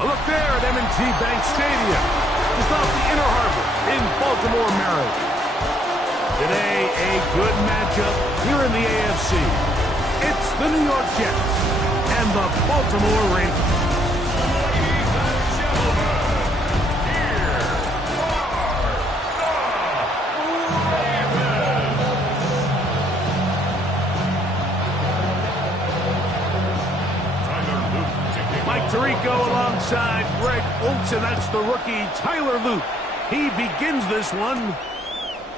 A look there at M&T Bank Stadium, just off the Inner Harbor in Baltimore, Maryland. Today, a good matchup here in the AFC. It's the New York Jets and the Baltimore Ravens. Ladies and gentlemen, here are the Ravens. Mike Tirico alongside Greg Olsen. That's the rookie Tyler Luke. He begins this one.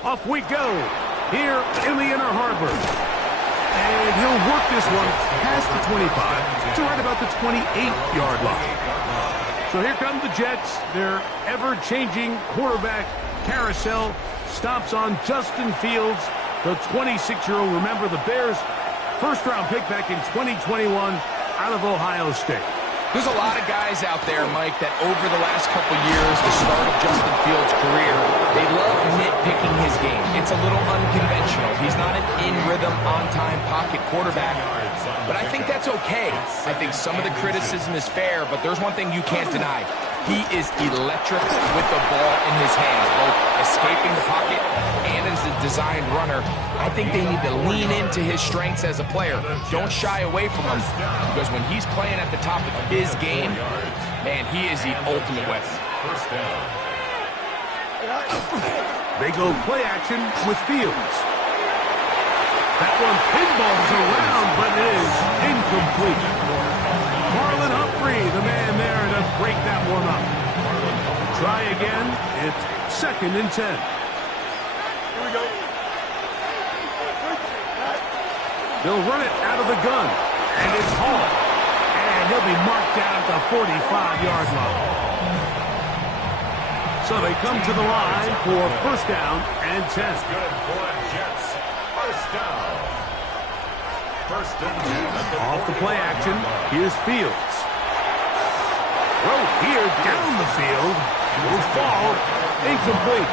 Off we go here in the Inner Harbor. And he'll work this one past the 25 to right about the 28-yard line. So here come the Jets. Their ever-changing quarterback carousel stops on Justin Fields, the 26-year-old. Remember, the Bears' first-round pick back in 2021 out of Ohio State. There's a lot of guys out there, Mike, that over the last couple years, the start of Justin Fields' career, they love nitpicking his game. It's a little unconventional. He's not an in-rhythm, on-time pocket quarterback. But I think that's okay. I think some of the criticism is fair, but there's one thing you can't deny. He is electric with the ball in his hands, both escaping the pocket and as a designed runner. I think they need to lean into his strengths as a player. Don't shy away from him, because when he's playing at the top of his game, man, he is the ultimate weapon. First down. They go play action with Fields. That one pinballs around, but it is incomplete. Marlon Humphrey, the man there to break that one up. Try again. It's 2nd and 10. Here we go. They'll run it out of the gun, and it's Hall. And he'll be marked down at the 45-yard line. So they come to the line for first down and 10. Good for Jets. First down. First and 10. Off the play action, here's Fields. Throw here down the field. Will fall. Incomplete.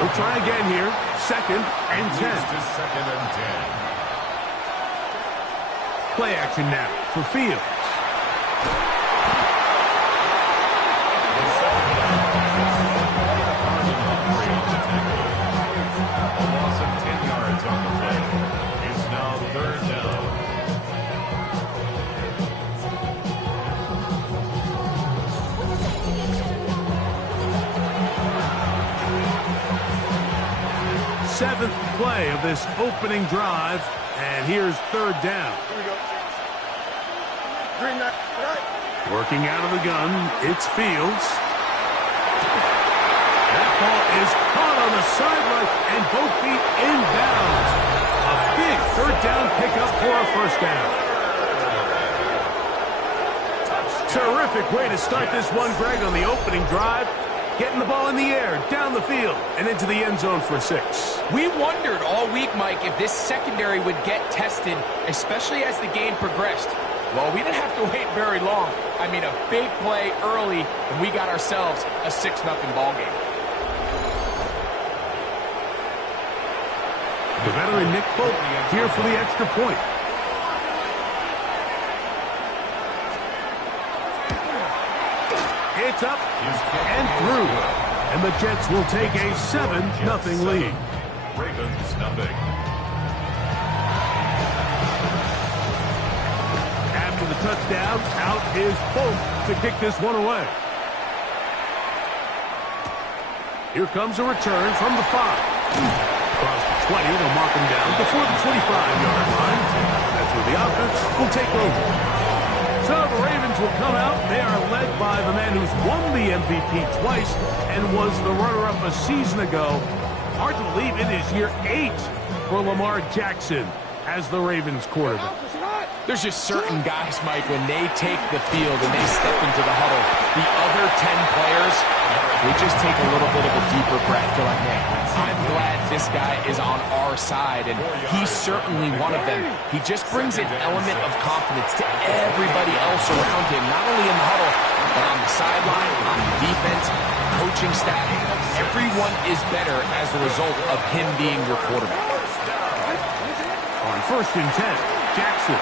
We'll try again here. 2nd and 10. To 2nd and 10. Play action now for Fields. A loss of 10 yards on the play. It's now 3rd down. Seventh play of this opening drive, and here's 3rd down. Here we go. Green light. Right. Working out of the gun, it's Fields. That ball is caught on the sideline, and both feet inbounds. A big 3rd down pickup for a first down. Terrific way to start this one, Greg, on the opening drive. Getting the ball in the air, down the field, and into the end zone for 6. We wondered all week, Mike, if this secondary would get tested, especially as the game progressed. Well, we didn't have to wait very long. I mean, a big play early, and we got ourselves a 6-0 ball game. The veteran Nick Folk here for the extra point. It's up and through. And the Jets will take a 7-0 lead. Ravens nothing. After the touchdown, out is Folk to kick this one away. Here comes a return from the 5. Across the 20, they'll mark him down before the 25-yard line. That's where the offense will take over. So the Ravens will come out. They are led by the man who's won the MVP twice and was the runner-up a season ago. Hard to believe it is year 8 for Lamar Jackson as the Ravens quarterback. There's just certain guys, Mike, when they take the field and they step into the huddle, the other 10 players, they just take a little bit of a deeper breath. They're like, man, I'm glad this guy is on our side, and he's certainly one of them. He just brings an element of confidence to everybody else around him, not only in the huddle, but on the sideline, on the defense, coaching staff. Everyone is better as a result of him being your quarterback. On 1st and 10, Jackson.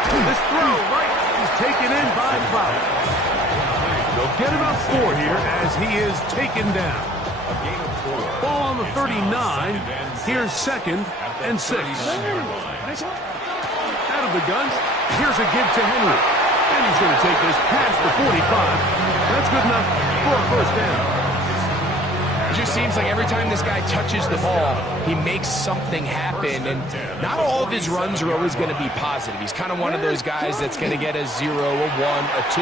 This throw right is taken in by Fowler. They'll get about 4 here as he is taken down. A gain of 4. Ball on the 39. Here's 2nd and 6. Out of the gun. Here's a give to Henry. And he's going to take this past the 45. That's good enough for a first down. It just seems like every time this guy touches the ball, he makes something happen. And not all of his runs are always going to be positive. He's kind of one of those guys that's going to get a 0, a 1, a 2.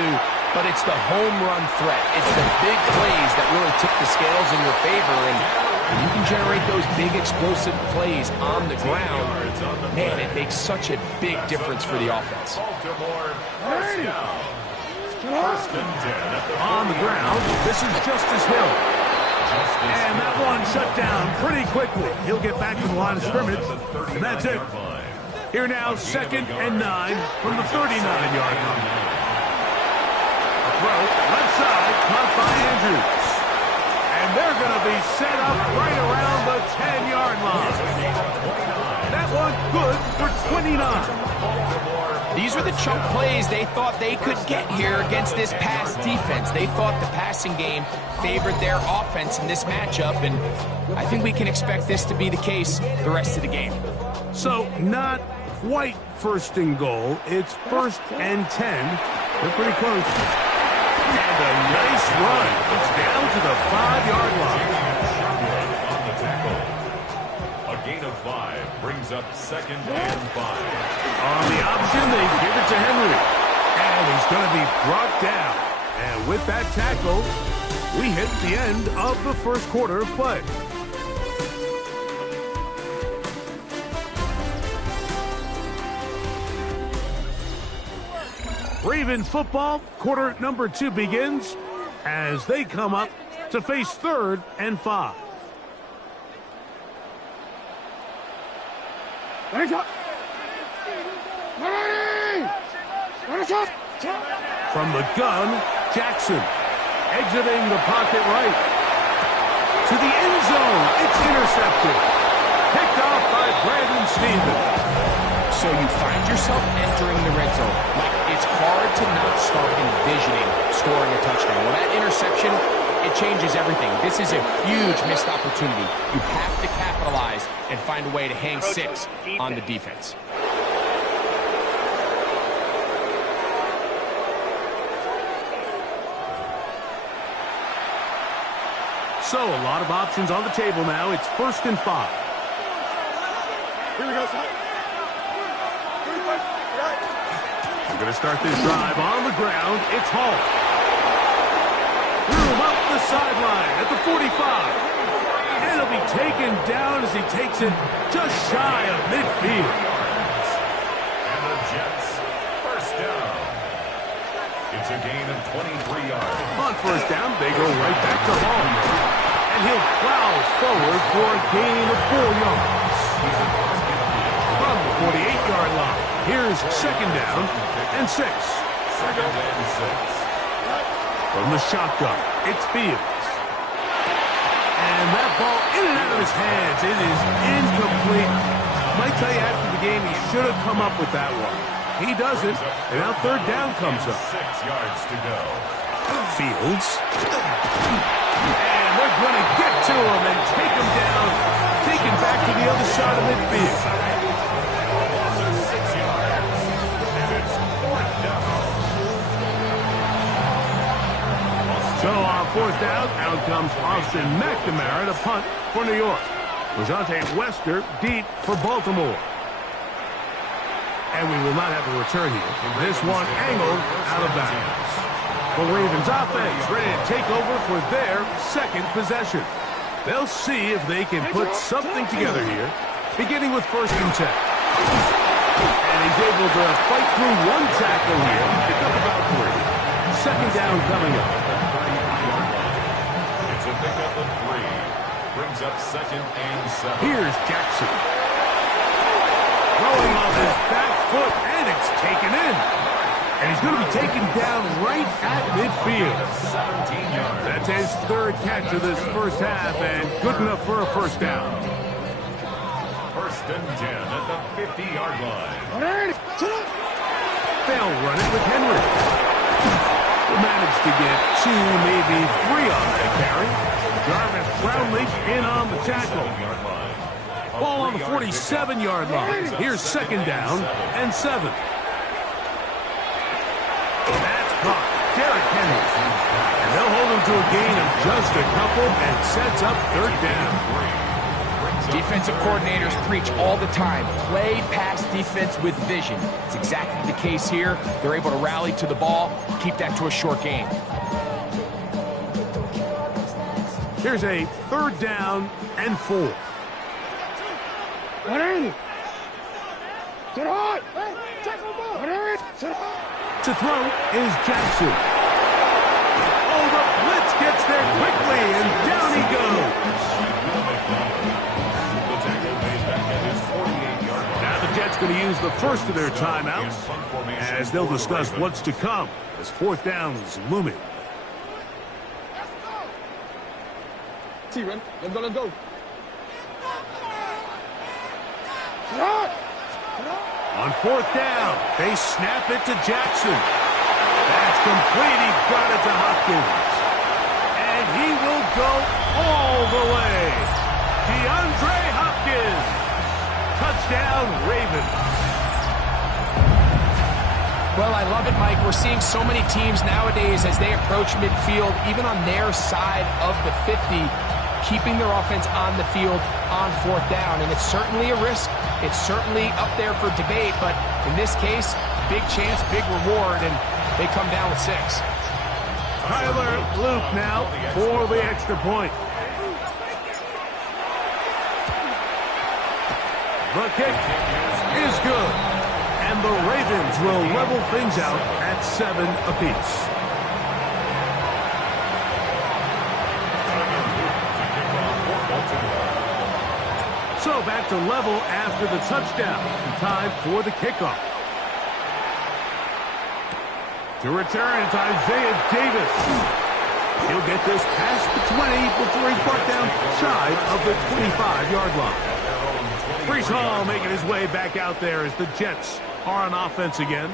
But it's the home run threat. It's the big plays that really tip the scales in your favor. And when you can generate those big explosive plays on the ground, man, it makes such a big difference for the offense. Baltimore, first down. First and 10 On the ground, this is Justice Hill. And that one shut down pretty quickly. He'll get back to the line of scrimmage, and that's it. Here now, 2nd and 9 from the 39-yard line. A throw, left side, caught by Andrews. And they're going to be set up right around the 10-yard line. That one good for 29. These were the chunk plays they thought they could get here against this pass defense. They thought the passing game favored their offense in this matchup, and I think we can expect this to be the case the rest of the game. So, not quite 1st and goal. It's 1st and 10. They're pretty close. And a nice run. It's down to the 5-yard line. on the tackle. A gain of 5 brings up 2nd and 5. On the option, they give it to Henry. And he's going to be brought down. And with that tackle, we hit the end of the first quarter of play. Ravens football, quarter number 2 begins as they come up to face 3rd and 5. From the gun, Jackson exiting the pocket right. To the end zone, it's intercepted. Picked off by Brandon Stevens. So you find yourself entering the red zone. Like, it's hard to not start envisioning scoring a touchdown. Well, that interception, it changes everything. This is a huge missed opportunity. You have to capitalize and find a way to hang 6 on the defense. So, a lot of options on the table now. It's 1st and 5. Here we go, son. We're going to start this drive on the ground. It's Hall. Threw him up the sideline at the 45. And he'll be taken down as he takes it just shy of midfield. And the Jets, first down. It's a gain of 23 yards. On first down, they go right back to Hall. And he'll plow forward for a gain of 4 yards. From the 48-yard line, here's 2nd down and 6. 2nd and 6. From the shotgun, it's Fields. And that ball in and out of his hands. It is incomplete. Might tell you after the game he should have come up with that one. He doesn't, and now 3rd down comes up. 6 yards to go. Fields. And they're going to get to him and take him down. Taken back to the other side of midfield. Loss of 6 yards. And it's 4th down. So on 4th down, out comes Austin McNamara to punt for New York. Lejante Wester deep for Baltimore. And we will not have a return here. This one angled out of bounds. The Ravens offense ready to take over for their 2nd possession. They'll see if they can put something together here, beginning with 1st and 10. And he's able to fight through 1 tackle here, pick up about 3. 2nd down coming up. It's a pickup of 3. Brings up 2nd and 7. Here's Jackson. Throwing off his back foot, and it's taken in. And he's going to be taken down right at midfield. 17 yards. That's his 3rd catch of this first half, and good enough for a 1st down. 1st and 10 at the 50-yard line. They'll run it with Henry. Managed to to get 2, maybe 3 on that carry. Jarvis Brownlee in on the tackle. Ball on the 47-yard line. Here's second down and 7. That's caught. Derrick Henry. And they'll hold him to a gain of just a couple and sets up third down. Defensive coordinators preach all the time, play pass defense with vision. It's exactly the case here. They're able to rally to the ball, keep that to a short gain. Here's a third down and 4. To throw is Jackson. Oh, the blitz gets there quickly, and down he goes. Now the Jets going to use the first of their timeouts as they'll discuss what's to come as fourth down is looming. Let's go. On fourth down, they snap it to Jackson. That's complete. He got it to Hopkins. And he will go all the way. DeAndre Hopkins. Touchdown, Ravens. Well, I love it, Mike. We're seeing so many teams nowadays as they approach midfield, even on their side of the 50, keeping their offense on the field on fourth down. And it's certainly a risk. It's certainly up there for debate, but in this case, big chance, big reward, and they come down with 6. Tyler Luke now for the extra point. The kick is good, and the Ravens will level things out at 7 apiece. So back to level after the touchdown. Time for the kickoff. To return, it's Isaiah Davis. He'll get this past the 20 before he's brought down shy of the 25-yard line. Breece Hall making his way back out there as the Jets are on offense again.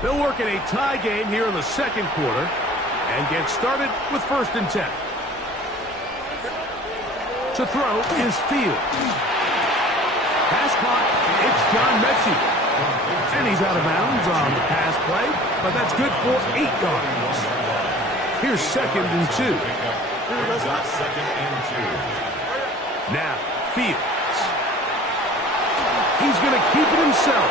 They'll work in a tie game here in the second quarter and get started with 1st and 10. To throw is Fields. Pass caught. It's John Mechie. And he's out of bounds on the pass play, but that's good for 8 yards. Here's 2nd and 2. Now, Fields. He's going to keep it himself.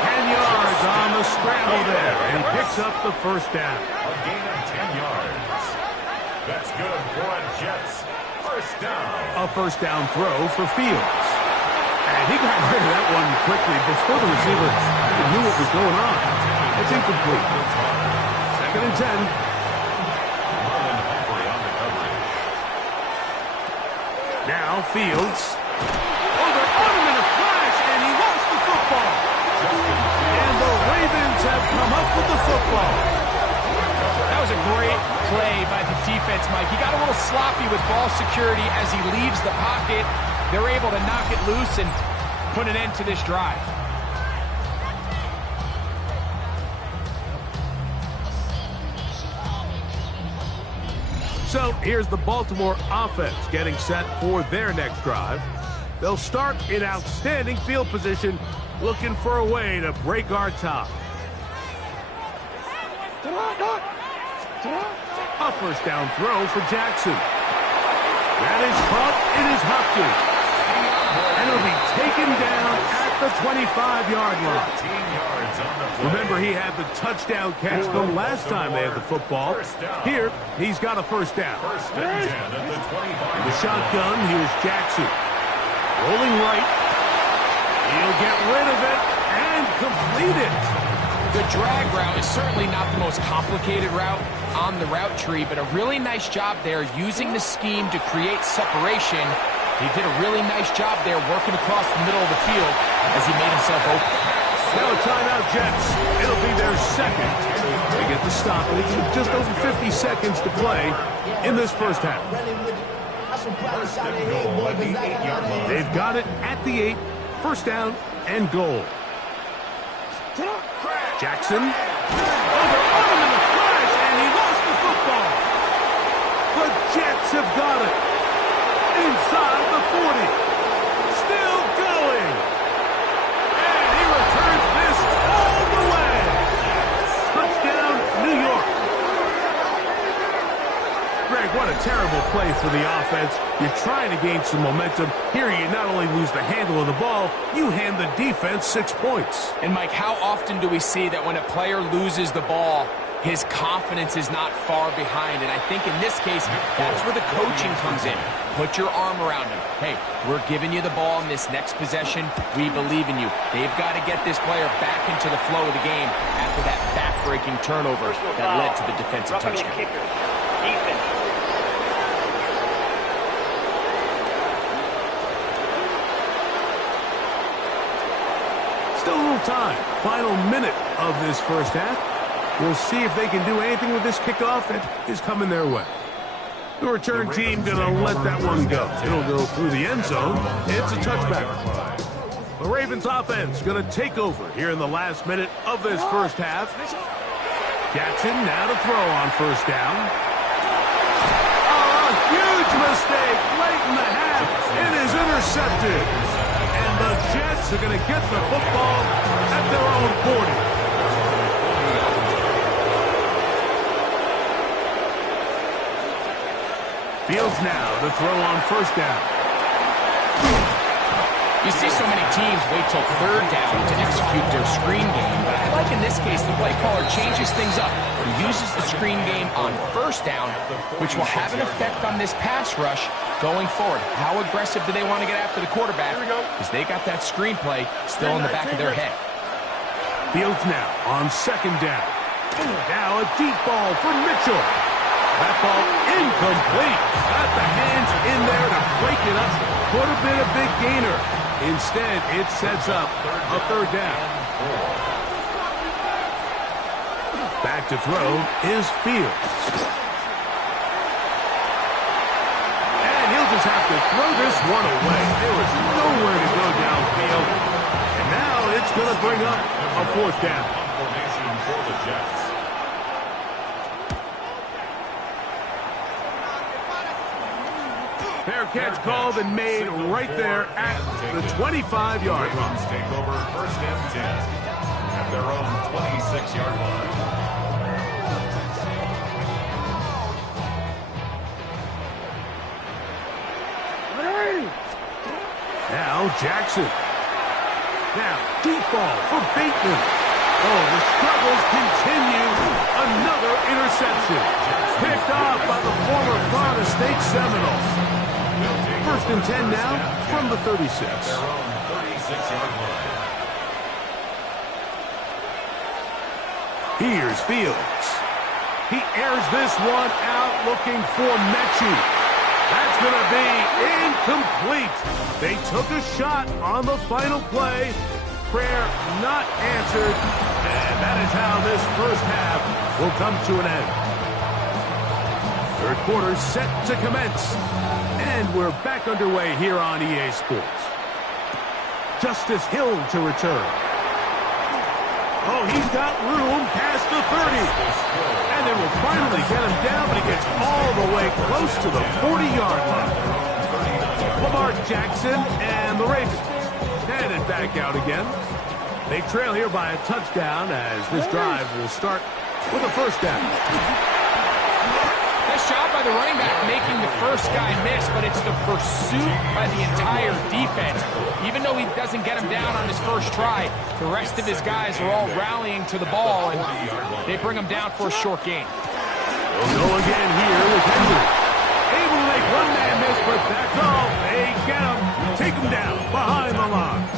10 yards on the scramble there, and he picks up the first down. A gain of 10 yards. That's good for a Jets. First down. A first down throw for Fields. And he got rid of that one quickly before the receiver even knew what was going on. It's incomplete. 2nd and 10. Now Fields. Oh, they're on him in a flash, and he lost the football. And the Ravens have come up with the football. That was a great play by the defense, Mike. He got a little sloppy with ball security as he leaves the pocket. They're able to knock it loose and put an end to this drive. So here's the Baltimore offense getting set for their next drive. They'll start in outstanding field position, looking for a way to break our tie. A first down throw for Jackson. That is caught. It is Hopkins. And it'll be taken down at the 25-yard line. Remember, he had the touchdown catch the last time they had the football. Here, he's got a first down. In the shotgun, here's Jackson. Rolling right. He'll get rid of it and complete it. The drag route is certainly not the most complicated route on the route tree, but a really nice job there using the scheme to create separation. He did a really nice job there working across the middle of the field as he made himself open. Now a timeout, Jets. It'll be their second. They get the stoppage with just over 50 seconds to play in this first half. They've got it at the 8. First down and goal. Jackson. Oh, they're on him in a flash, and he lost Mike, what a terrible play for the offense. You're trying to gain some momentum. Here you not only lose the handle of the ball, you hand the defense 6 points. And Mike, how often do we see that when a player loses the ball, his confidence is not far behind? And I think in this case, that's where the coaching comes in. Put your arm around him. Hey, we're giving you the ball in this next possession. We believe in you. They've got to get this player back into the flow of the game after that back-breaking turnover that led to the defensive touchdown. Still a little time. Final minute of this first half. We'll see if they can do anything with this kickoff that is coming their way. The return team going to let that one go. It'll go through the end zone. It's a touchback. The Ravens offense going to take over here in the last minute of this first half. Jackson now to throw on first down. Oh, a huge mistake late in the half. It is intercepted. And the Jets are going to get the football at their own 40. Fields now to throw on first down. You see so many teams wait till third down to execute their screen game, but I like in this case the play caller changes things up. He uses the screen game on first down, which will have an effect on this pass rush going forward. How aggressive do they want to get after the quarterback? Because they got that screen play still in the back of their head. Fields now on second down. Now a deep ball for Mitchell. That ball incomplete. Got the hands in there to break it up. Could have been a big gainer. Instead, it sets up a third down. Back to throw is Fields. And he'll just have to throw this one away. There was nowhere to go downfield. And now it's going to bring up a fourth down. Formation for the Jets. Fair catch called and made right there at the 25-yard line. Take over first and 10 at their own 26-yard line. Now Jackson. Now deep ball for Bateman. Oh, the struggles continue. Another interception. Picked off by the former Florida State Seminoles. First and 10 now from the 36. Their own 36-yard line. Here's Fields. He airs this one out looking for Mechie. That's going to be incomplete. They took a shot on the final play. Prayer not answered. And that is how this first half will come to an end. Third quarter set to commence. And we're back underway here on EA Sports. Justice Hill to return. Oh, he's got room past the 30. And they will finally get him down, but he gets all the way close to the 40-yard line. Lamar Jackson and the Ravens headed back out again. They trail here by a touchdown as this drive will start with a first down. Nice job by the running back making the first guy miss, but it's the pursuit by the entire defense. Even though he doesn't get him down on his first try, the rest of his guys are all rallying to the ball, and they bring him down for a short gain. They'll go again here with Henry. Able to make one man miss, but that's all. They get him, take him down behind the line.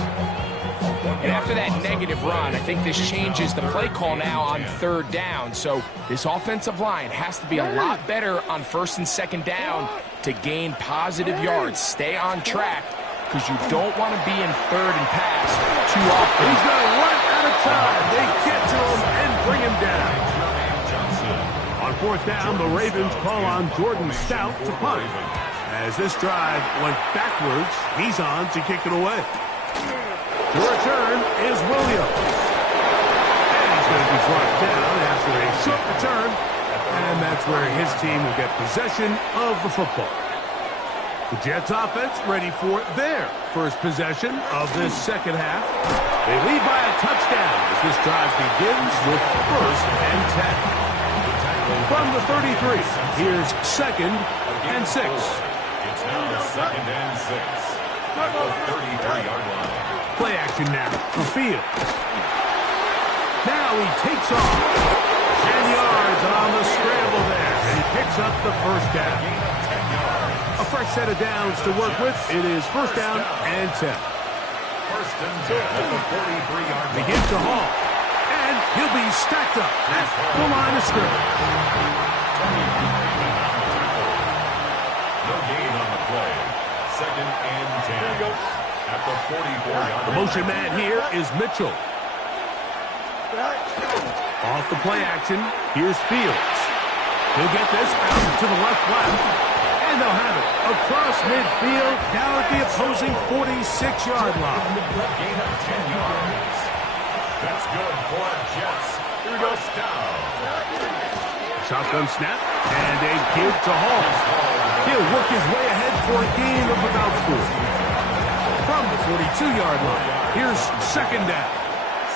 And after that negative run, I think this changes the play call now on third down. So this offensive line has to be a lot better on first and second down to gain positive yards. Stay on track because you don't want to be in third and pass too often. He's going to run out of time. They get to him and bring him down. On fourth down, the Ravens call on Jordan Stout to punt. As this drive went backwards, he's on to kick it away. The return is Williams. And he's going to be brought down after a short return. And that's where his team will get possession of the football. The Jets offense ready for their first possession of this second half. They lead by a touchdown as this drive begins with first and 10. from the 33. Here's 2nd and 6. It's now 2nd and 6 at the 33-yard line. Play action now for Field. Now he takes off. 10 yards on the scramble there. And he picks up the first down. A fresh set of downs to work with. It is first down and 10. First and 10 at the 43-yard line. Begins to haul. And he'll be stacked up at the line of scrimmage. No gain on the play. 2nd and 10 at the 44-yard line. The motion man here is Mitchell. Off the play action, here's Fields. He'll get this out to the left flat. And they'll have it across midfield, down at the opposing 46-yard line. Gain of 10 yards. That's good for Jets. First down. Shotgun snap, and a give to Hall. He'll work his way ahead for a gain of about 4. From the 42-yard line, here's 2nd down.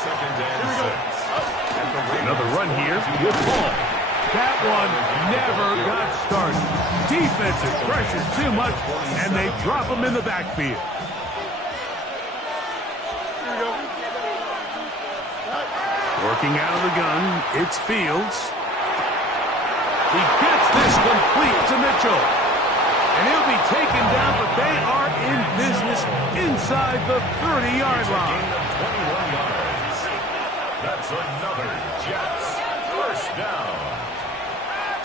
2nd and 6. Another run here with Hall. That one never got started. Defensive pressure too much, and they drop him in the backfield. Working out of the gun, it's Fields. He gets this complete to Mitchell. And he'll be taken down, but they are in business inside the 30-yard line. Gain of 21 yards. That's another Jets first down.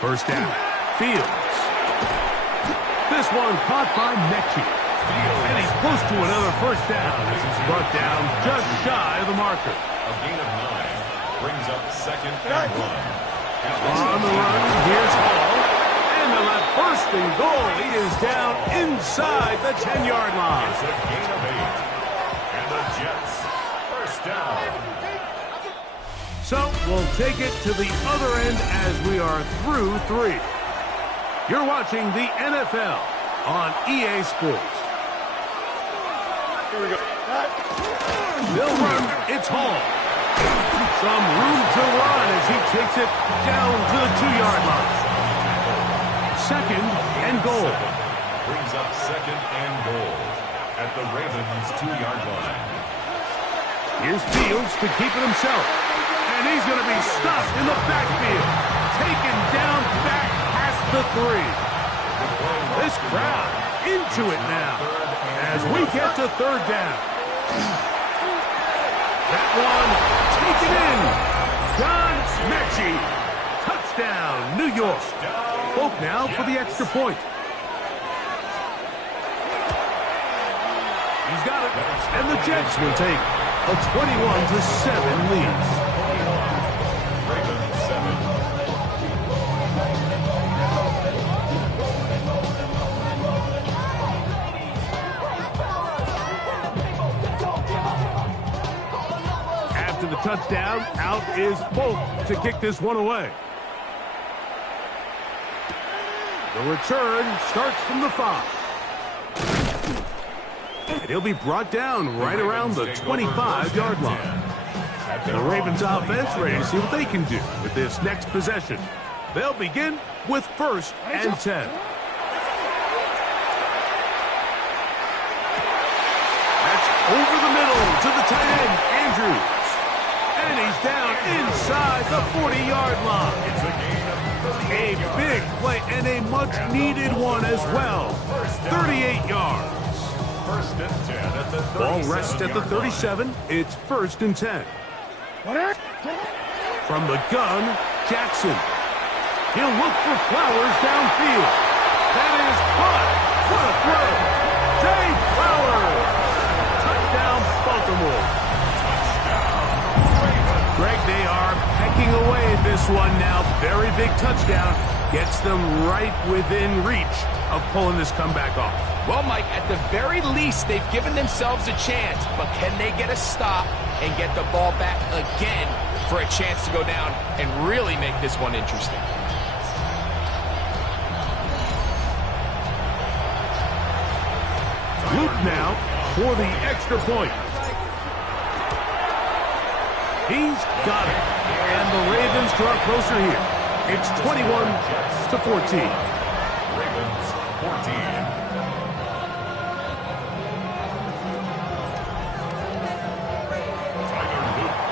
First down, Fields. This one caught by Mechie. And he's close to another first down as he's brought down just shy of the marker. A gain of 9 brings up 2nd and 1. On the run, here's Hall. And they'll have first and goal. He is down inside the 10-yard line. It's a gain of 8. And the Jets first down. So we'll take it to the other end as we are through 3. You're watching the NFL on EA Sports. Here we go. They'll run. It's Hall. Some room to run as he takes it down to the 2-yard line. 2nd and goal. Brings up 2nd and goal at the Ravens 2-yard line. Here's Fields to keep it himself. And he's going to be stopped in the backfield. Taken down back past the 3. This crowd into it now as we get to 3rd down. That one taken in. John Mechie. Touchdown, New York. Folk now for the extra point. He's got it. And the Jets will take a 21-7 lead. Ravens 7. After the touchdown, out is Folk to kick this one away. The return starts from the 5. And he'll be brought down right around the 25-yard line. The Ravens offense ready to see what they can do with this next possession. They'll begin with 1st and 10. That's over the middle to the tight end, Andrews. And he's down inside the 40-yard line. It's a gain of 38 A big play and a much-needed one as well. 38 yards. First and 10 at the 37. Ball rests at the 37. It's 1st and 10. From the gun, Jackson. He'll look for Flowers downfield. That is caught. What a throw. Zay Flowers. Touchdown, Baltimore. Greg, they are pecking away at this one now. Very big touchdown. Gets them right within reach of pulling this comeback off. Well, Mike, at the very least, they've given themselves a chance. But can they get a stop and get the ball back again for a chance to go down and really make this one interesting? Luke now for the extra point. He's got it. And the Ravens draw closer here. It's 21-14. Ravens 14.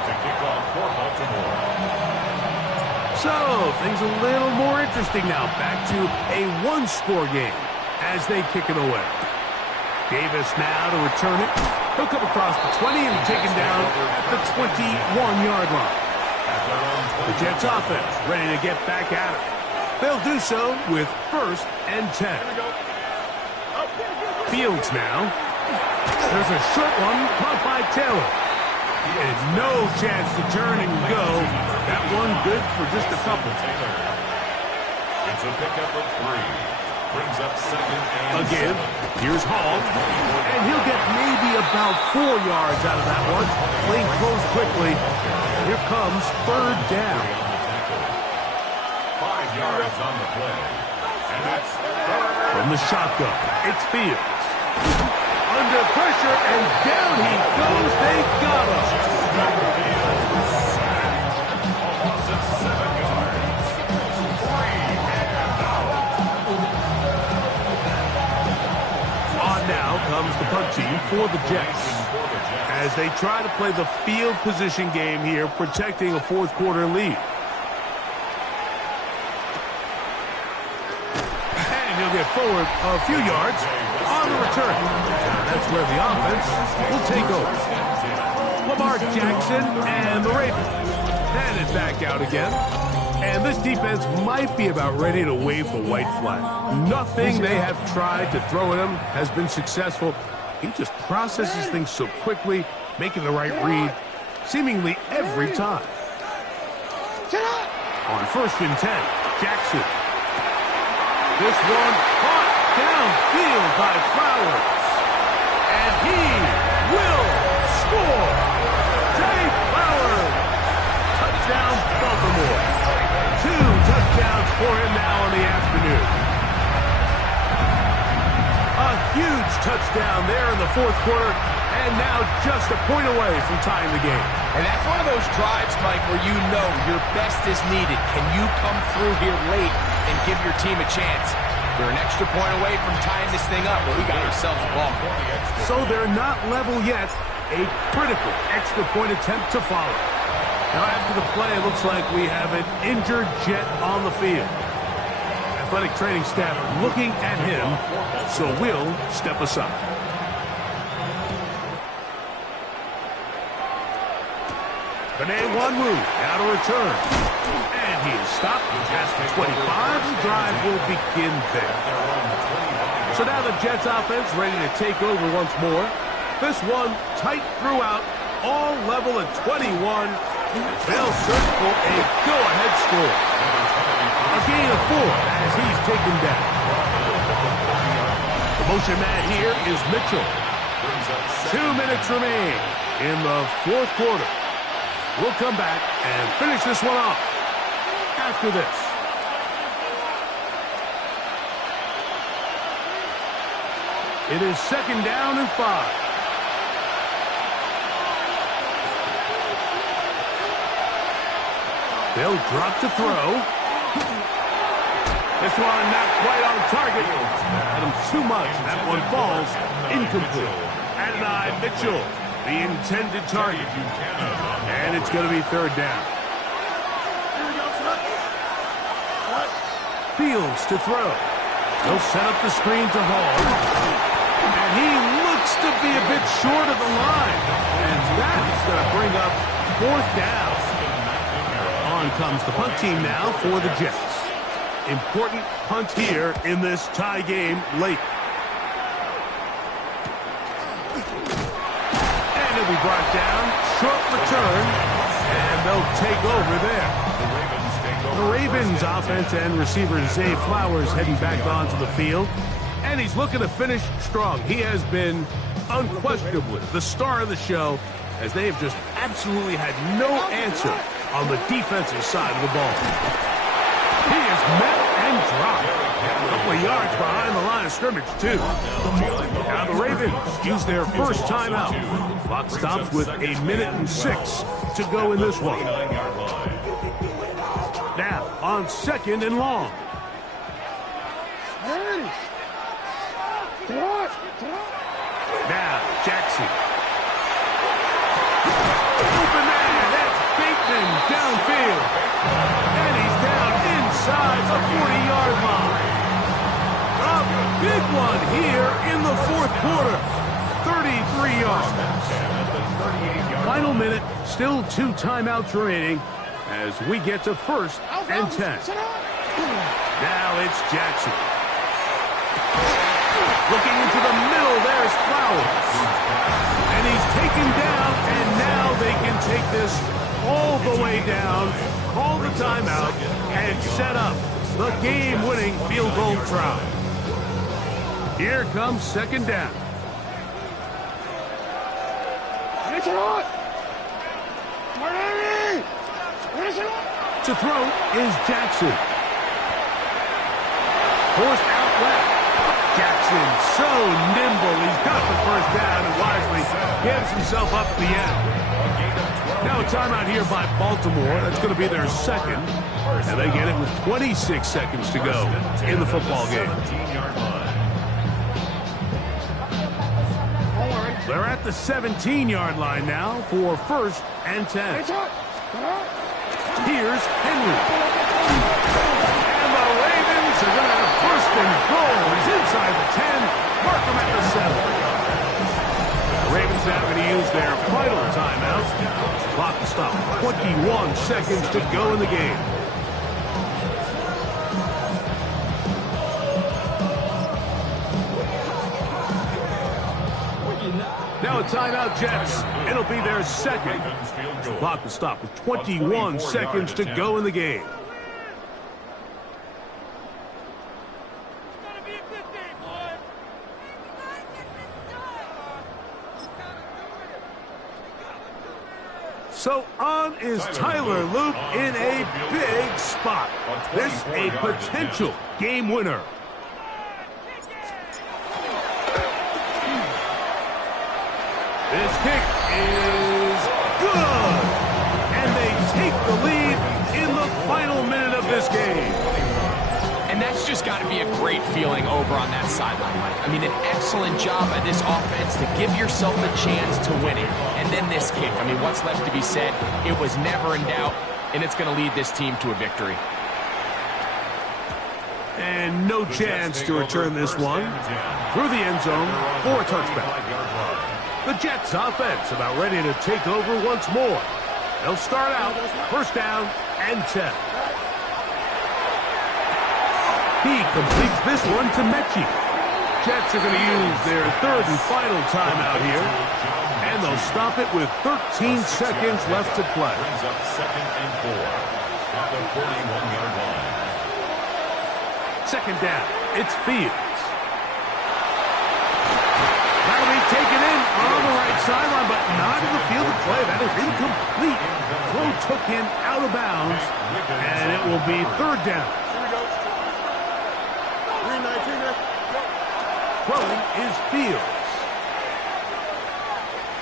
To kick off for Baltimore. So, things a little more interesting now. Back to a one-score game as they kick it away. Davis now to return it. He'll come across the 20 and taken down at the 21-yard line. The Jets offense ready to get back at it. They'll do so with 1st and 10. Fields now. There's a short one caught by Taylor. And no chance to turn and go. That one good for just a couple. It's a pickup of 3. Brings up 2nd and Again, 7. here's Hall. And he'll get maybe about 4 yards out of that one. Playing close quickly. Here comes 3rd down. 5 yards on the play. And it's From the shotgun, it's Fields. Under pressure, and down he goes. They got him. Loss of 7 yards. 3 and out. On now comes the punt team for the Jets as they try to play the field position game here, protecting a 4th quarter lead. And he'll get forward a few yards on the return. That's where the offense will take over. Lamar Jackson and the Ravens headed back out again. And this defense might be about ready to wave the white flag. Nothing they have tried to throw at him has been successful. He just processes things so quickly, making the right read seemingly every time. On 1st and 10, Jackson. This one caught downfield by Flowers. And he will score. Jay Flowers. Touchdown, Baltimore. 2 touchdowns for him now in the afternoon. A huge touchdown there in the 4th quarter, and now just a point away from tying the game. And that's one of those drives, Mike, where you know your best is needed. Can you come through here late and give your team a chance? We're an extra point away from tying this thing up, but we got ourselves a ball. So they're not level yet. A critical extra point attempt to follow. Now after the play, it looks like we have an injured Jet on the field. Athletic training staff looking at him, so we'll step aside. Benet Wanwu now to return. And he is stopped at the 25. The drive will begin there. So now the Jets offense ready to take over once more. This one tight throughout, all level at 21. They'll search for a go-ahead score. A gain of 4 as he's taken down. The motion man here is Mitchell. 2 minutes remain in the 4th quarter. We'll come back and finish this one off after this. It is 2nd down and 5. They'll drop to throw. This one not quite on target. Had him too much. That one falls incomplete. Adonai Mitchell, the intended target. And it's going to be 3rd down. Fields to throw. He'll set up the screen to Hall. And he looks to be a bit short of the line. And that's going to bring up 4th down. On comes the punt team now for the Jets. Important punt here in this tie game late. And it'll be brought down. Short return. And they'll take over there. The Ravens offense and receiver Zay Flowers heading back onto the field. And he's looking to finish strong. He has been unquestionably the star of the show, as they have just absolutely had no answer on the defensive side of the ball. He is met and dropped. A couple of yards behind the line of scrimmage, too. Now the Ravens use their first timeout. Clock stops with 1 minute and 6 to go in this one. Now, on 2nd and long. Now, Jackson. Open man, that's Bateman downfield. And he's down inside the 40-yard line. A big one here in the 4th quarter. 33 yards. Final minute, still 2 timeouts remaining as we get to 1st and 10. Now it's Jackson. Looking into the middle, there's Flowers. And he's taken down, and now they can take this all the way down, call the timeout, and set up the game-winning field goal try. Here comes 2nd down. To throw is Jackson. Forced out left. Jackson, so nimble. He's got the 1st down and wisely gives himself up to the end. Now a timeout here by Baltimore. That's going to be their 2nd. And they get it with 26 seconds to go in the football game. They're at the 17-yard line now for 1st and 10. Here's Henry. And the Ravens are going to have 1st and goal. He's inside the 10. Mark him at the 7. The Ravens now going to use their final timeout. Clock to stop. 21 seconds to go in the game. Now a timeout, Jets. It'll be their 2nd. Clock will stop with 21 seconds to go in the game. So on is Tyler Loop in a big spot. This a potential game winner. This kick is good. And they take the lead in the final minute of this game. And that's just got to be a great feeling over on that sideline, Mike. I mean, an excellent job by this offense to give yourself a chance to win it. And then this kick. I mean, what's left to be said? It was never in doubt, and it's going to lead this team to a victory. And no chance to return this one through the end zone for a touchback. The Jets offense about ready to take over once more. They'll start out 1st down and 10. He completes this one to Mechie. Jets are going to use their 3rd and final timeout here. And they'll stop it with 13 seconds left to play. Brings up 2nd and 4 at the 41-yard line. 2nd down. It's Fields. That'll be taken in on the right sideline, but not in the field of play. That is incomplete. Throw took him out of bounds, and it will be 3rd down. Throwing is Fields.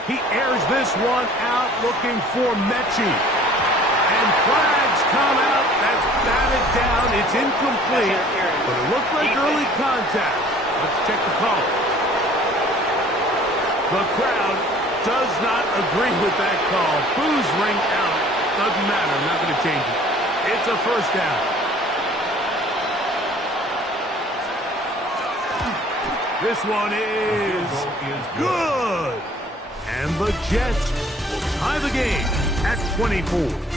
He airs this one out, looking for Mechie. And flags come out. That's batted down. It's incomplete, but it looked like early contact. Let's check the call. The crowd does not agree with that call. Boos ring out. Doesn't matter. I'm not going to change it. It's a 1st down. This one is good. And the Jets will tie the game at 24.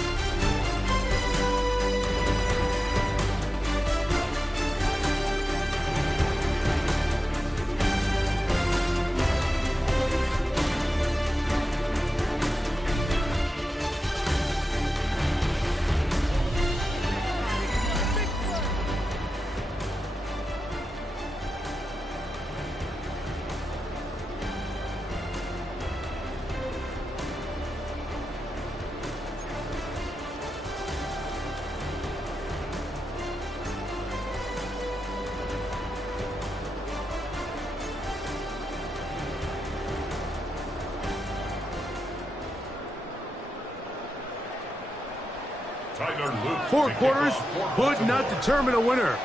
Four quarters could not determine a winner.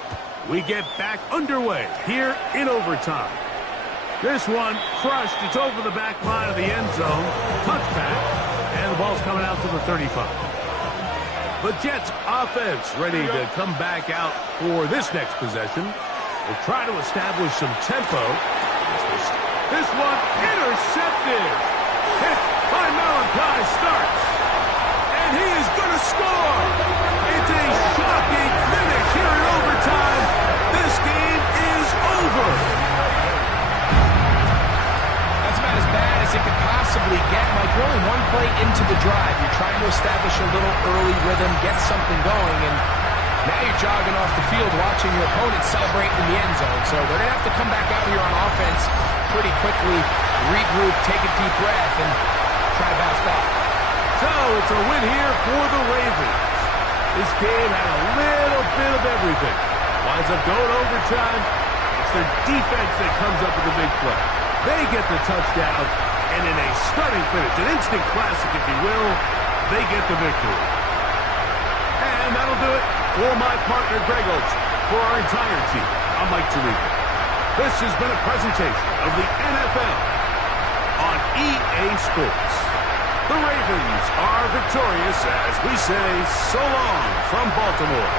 We get back underway here in overtime. This one crushed. It's over the back line of the end zone. Touchback. And the ball's coming out to the 35. The Jets offense ready to come back out for this next possession. They'll try to establish some tempo. This one intercepted. Hit by Malachi starts. And he is going to score. It's a shocking finish here in overtime. This game is over. That's about as bad as it could possibly get. Like, we're only one play into the drive. You're trying to establish a little early rhythm, get something going, and now you're jogging off the field watching your opponent celebrate in the end zone. So they're going to have to come back out here on offense pretty quickly, regroup, take a deep breath, and try to bounce back. So it's a win here for the Ravens. This game had a little bit of everything. Winds up going overtime. It's their defense that comes up with the big play. They get the touchdown, and in a stunning finish, an instant classic, if you will, they get the victory. And that'll do it for my partner, Greg Olson. For our entire team, I'm Mike Tirico. This has been a presentation of the NFL on EA Sports. The Ravens are victorious as we say so long from Baltimore.